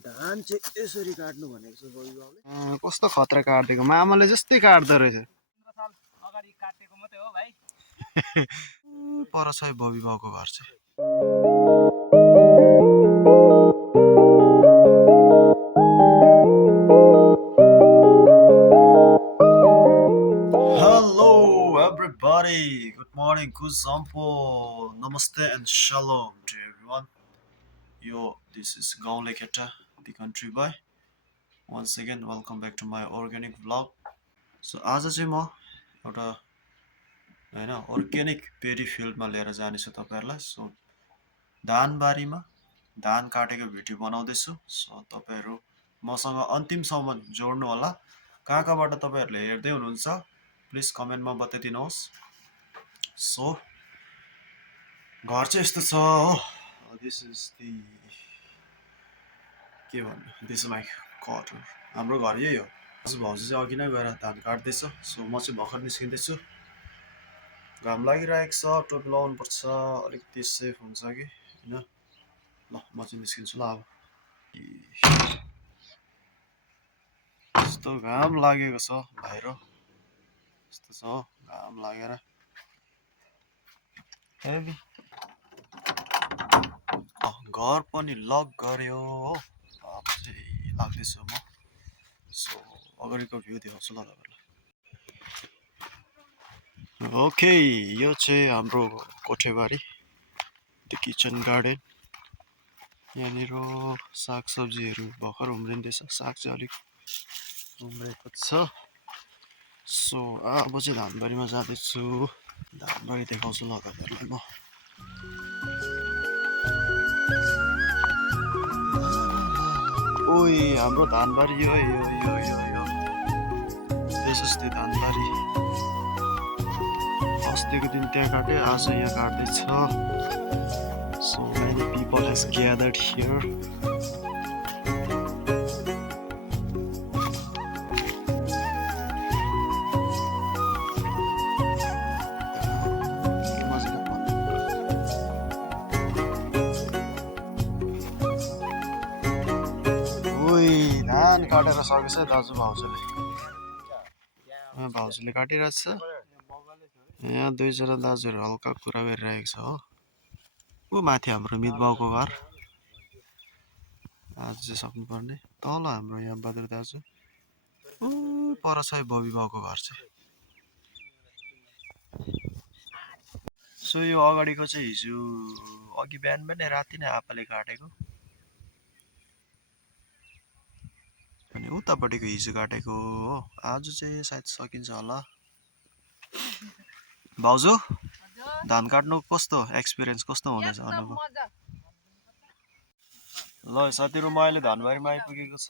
धान चाहिँ यसरी काट्नु भनेको छ बबी बाबुले। कस्तो खतरा काट्दिएको मामाले जस्तै काट्दो रहेछ। 15 साल अगाडि काटेको मात्रै हो भाइ। पर छ बबी बाबुको घर चाहिँ। Hello everybody, good morning, good sampo, namaste and shalom to everyone. This is Gaule Keta, the country boy. Once again, welcome back to my organic vlog. So आज चाहिँ म एउटा हैन अर्ग्यानिक पेरी फिल्डमा लिएर जानेछु तपाईहरुलाई। सो धानबारीमा धान काटेको भिडियो बनाउँदैछु। सो तपाईहरु मसँग अन्तिमसम्म जोड्नु होला। कहाँबाट तपाईहरुले हेर्दै हुनुहुन्छ प्लिज कमेन्टमा बताइदिनुहोस्। सो घर चाहिँ यस्तो छ हो। This is my quarter. हाम्रो घर यही हो। भाउजू चाहिँ अघि नै गएर धान काट्दैछ। सो म चाहिँ भर्खर निस्किँदैछु। घाम लागिरहेको छ, टोपी लगाउनु पर्छ, अलिकति सेफ हुन्छ कि हैन। ल म चाहिँ निस्किन्छु ल अब। यस्तो घाम लागेको छ बाहिर। यस्तो छ घाम लागेर हेभी। घर पनि लक गर्यो हो। अब चाहिँ लाग्दैछु म। सो अगाडिको भ्यू देखाउँछु ल तपाईहरुलाई। ओके, यो चाहिँ हाम्रो कोठेबारी, द किचन गार्डन। यहाँनिर सागसब्जीहरू भर्खर उम्रिँदैछ। साग चाहिँ अलिक उम्रेको छ। सो अब चाहिँ धानबारीमा जाँदैछु। धानबारी देखाउँछु ल तपाईहरुलाई म। ओइ हाम्रो धानबारी यो दिस इज द धानबारी। अस्तिको दिन त्यहाँ काटे, आज यहाँ काट्दैछ। So many people has gathered here. ओइ धान काटेर सकेछ दाजु भाउजूले। भाउजूले काटिरहेछ। यहाँ दुईजना दाजुहरू हल्का कुरा गरिरहेको छ हो। ऊ माथि हाम्रो मितबाउको घर। आज चाहिँ सक्नुपर्ने। तल हाम्रो यहाँ बहादुर दाजु। ऊ पर छ बबी बाउको घर चाहिँ। सो यो अगाडिको चाहिँ हिजो अघि बिहान राति नै आपाले काटेको। अनि उतापट्टिको हिजो काटेको हो। आज चाहिँ सायद सकिन्छ होला। भाउजू धान काट्नु कस्तो एक्सपिरियन्स कस्तो हुँदैछ अनुभव? ल साथीहरु म अहिले धानबारीमा आइपुगेको छ।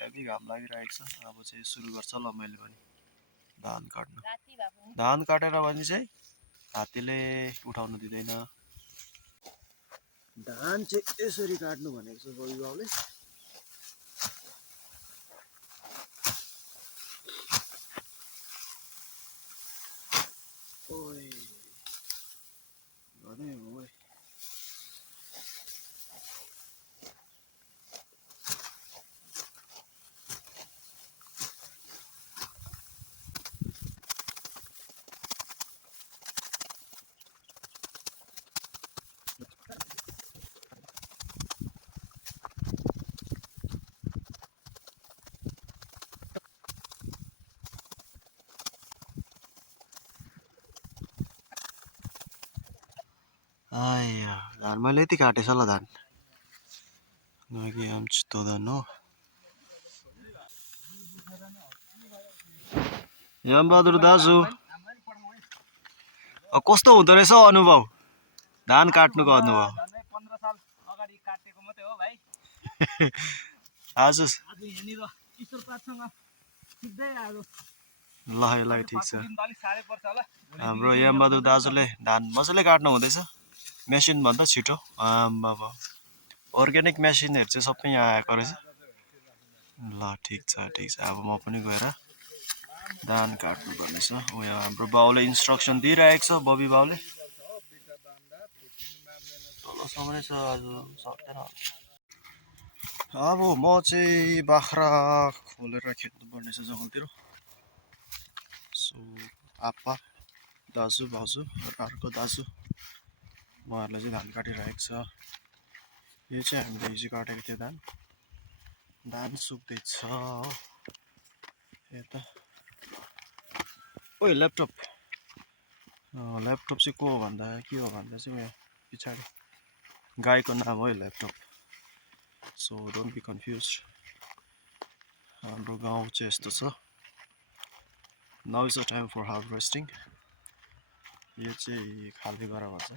हेभी घाम लागिरहेको छ। अब चाहिँ सुरु गर्छ ल मैले पनि धान काट्नु। धान काटेर भने चाहिँ हात्तीले उठाउन दिदैन। धान चाहिँ यसरी काट्नु भनेको छ बबी बाबुले। ओइ गरे ओइ। आया धान मैले यति काटेछ ल धान। नगि आम्च तोदन हो। याम बहादुर दाजु कस्तो हुँदो रहेछ अनुभव धान काट्नुको अनुभव? 15 साल अगाडि काटेको मात्रै हो भाइ। आज यहाँनिर ईश्वर प्रार्थना सिधै आयो। ल ठिक छ। हाम्रो याम बहादुर दाजुले धान मजाले काट्नु हुँदैछ। मेसिन भन्दा छिटो। आम्बाबा अर्ग्यानिक मेसिनहरु चाहिँ सबै यहाँ आएको रहेछ। ल ठिक छ। अब म पनि गएर धान काट्नु पर्नेछ। ओ यहाँ हाम्रो बाउले इन्स्ट्रक्सन दिइरहेको छ बबी बाउले। तलसम्म नै छ आज सक्दैन। अब म चाहिँ बाख्रा खोलेर खेद्नुपर्ने छ जङ्गलतिर। सो आप्पा दाजु भाउजू र अर्को दाजु उहाँहरूले चाहिँ धान काटिरहेको छ। यो चाहिँ हामीले हिजो काटेको थियो धान सुक्दैछ हो यता। ओइ ल्यापटप चाहिँ को हो भन्दा के हो भन्दा चाहिँ यहाँ पछाडि गाईको नाम हो laptop. So don't be confuse. हाम्रो गाउँ चाहिँ यस्तो छ। Now is the time for harvesting. यो चाहिँ खाल्पी गरा भन्छ।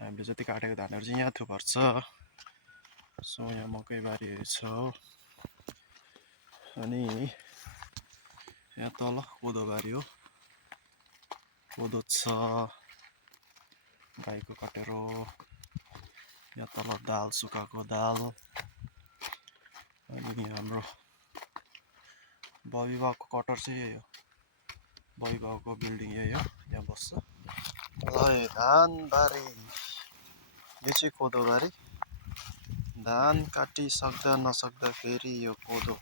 हामीले जति काटेको धानहरू चाहिँ यहाँ थुपर्छ। सो यहाँ मकै बारीहरू छ हो। अनि यहाँ तल कोदो बारी हो। कोदो छ, गाईको कटेरो। यहाँ तल दाल, सुकाएको दाल। अनि हाम्रो बबी बाउको कटर चाहिँ यही हो। बबी बाउको बिल्डिङ यही हो, यहाँ बस्छ। ल धान बारी, यो चाहिँ कोदो बारी। धान काटिसक्दा नसक्दा फेरि यो कोदो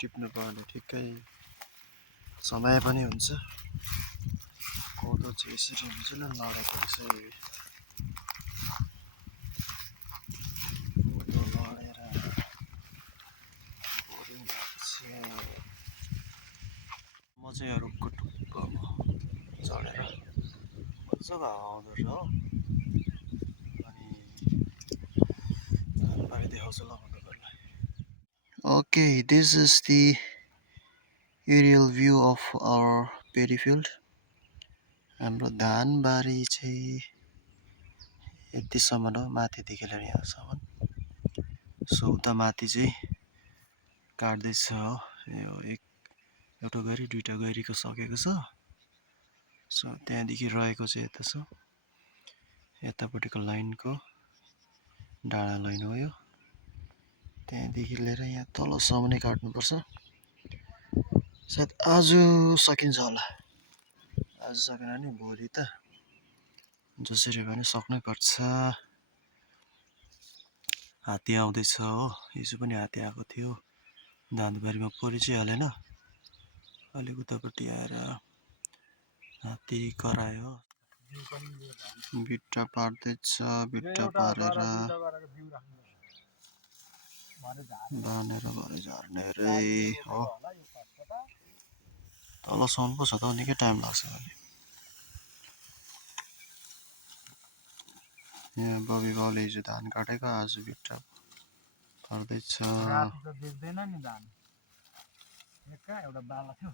टिप्नु पर्ने ठिकै समय पनि हुन्छ। कोदो चाहिँ यसरी हुन्छ न लडेको रहेछ। कोदो लडेर म चाहिँ यहाँ रुखको टुप्पोमा चढेर मजाको हावा आउँदो रहेछ हो। अनि धानबारी देखाउँछु ल म तपाईँहरूलाई। Okay, this is the aerial view of our paddy field. हाम्रो धानबारी चाहिँ यतिसम्म हो, माथिदेखि लिएर यहाँसम्म। सो उता माथि चाहिँ काट्दैछ हो। यो एउटा गैरी दुईवटा गैरीको सकेको छ। सो त्यहाँदेखि रहेको चाहिँ यता छ, यतापट्टिको लाइनको डाँडा लाइन हो यो। त्यहाँदेखि लिएर यहाँ तलसम्म नै काट्नुपर्छ। सायद आज सकिन्छ होला। आज सकेन भने भोलि त जसरी पनि सक्नै पर्छ। हात्ती आउँदैछ हो। हिजो पनि हात्ती आएको थियो। धानबारीमा परि चाहिँ हालेन, अलिक उतापट्टि आएर हात्ती करायो। बिट्टा पार्दैछ। बिट्टा पारेर बानेर भरे झार्ने रे हो। तलसम्म पो छ त, निकै टाइम लाग्छ भने। यहाँ बबी बाउले हिजो धान काटेको, आज बिट्टा पार्दैछ। देख्दैन नि धान एउटा बाला थियो।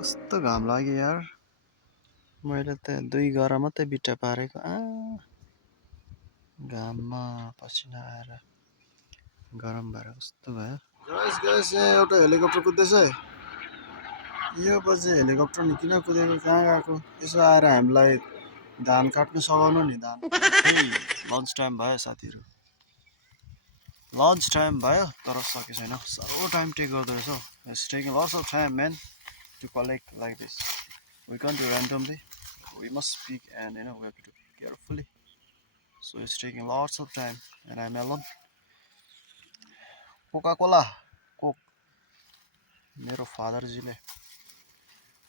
कस्तो घाम लाग्यो यार। मैले त 2 गरा मात्रै बिट्टा पारेको। घाममा पसिना आएर गरम भएर कस्तो भयो। गाइस यहाँ एउटा हेलिकप्टर कुद्दैछ है। यो पछि हेलिकप्टर नि किन कुदेको, कहाँ गएको? यसो आएर हामीलाई धान काट्नु सघाउनु नि। धान लन्च टाइम भयो साथीहरू, लन्च टाइम भयो तर सके छैन। साह्रो टाइम टेक गर्दो रहेछ। It's taking lots of time man to collect like this. We can't do randomly. We must speak and we have to do carefully. So it's taking lots of time and I'm alone. Coca-Cola, Coke. मेरो फादरजीले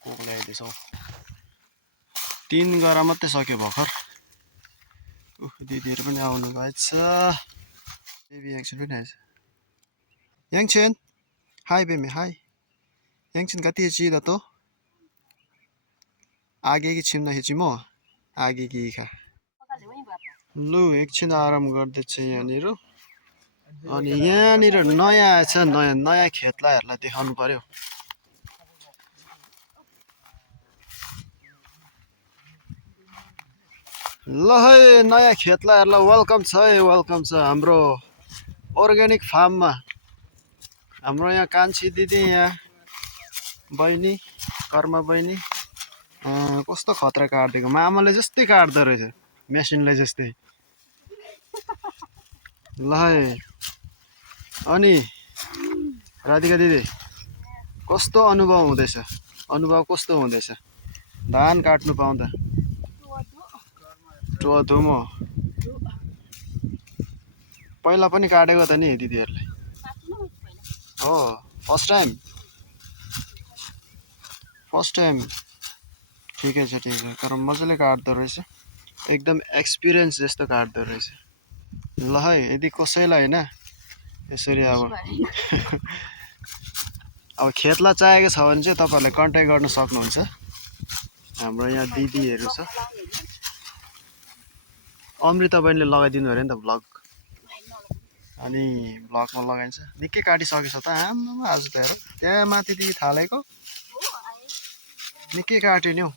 Coke ल्याइदिएछ हौ। 3 गरा मात्रै सक्यो भर्खर। दिदीहरू पनि आउनु भएछ। बेबी याङछेन पनि आएछ। Yangchen, high baby, high. Yangchen कति चिदा तो? आगे कि छिम्न हिचिमो? आगे कि खा। लु एकछिन आराम गर्दैछ यहाँनिर। अनि यहाँनिर नयाँ आएछ नयाँ खेतलाहरूलाई देखाउनु पर्यो ल है नयाँ खेतलाहरूलाई वेलकम छ हाम्रो अर्ग्यानिक फार्ममा हाम्रो यहाँ कान्छी दिदी यहाँ बहिनी कर्मा बहिनी कस्तो खतरा काट्दिएको मामाले जस्तै काट्दो रहेछ मेसिनले जस्तै ल है अनि राधिका दिदी कस्तो अनुभव हुँदैछ धान काट्नु पाउँदा टुवाधुमो पहिला पनि काटेको त नि दिदीहरूले हो फर्स्ट टाइम ठिकै छ तर मजाले काट्दो रहेछ एकदम एक्सपिरियन्स जस्तो काट्दो रहेछ ल है यदि कसैलाई होइन यसरी अब खेतलाई चाहिएको छ भने चाहिँ तपाईँहरूले कन्ट्याक्ट गर्न सक्नुहुन्छ हाम्रो यहाँ दिदीहरू छ अमृता बहिनीले लगाइदिनु अरे नि त भ्लग अनि भ्लगमा लगाइन्छ निकै काटिसकेछ त आम्मामा आज त हेर त्यहाँ माथिदेखि थालेको निकै काट्यो नि हौ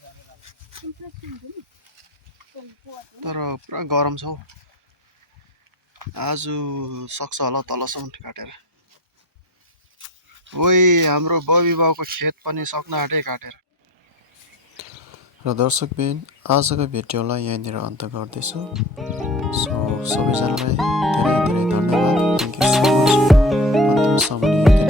तर पुरा गरम छ हौ आज सक्छ होला तलसम्म काटेर ओइ हाम्रो बबी बाउको खेत पनि सक्न आँटे काटेर र दर्शकबिन आजको भिडियोलाई यहाँनिर अन्त गर्दैछु सो सबैजनालाई धेरै धेरै धन्यवाद थ्याङ्क यू सो मच अन्तिमसम्म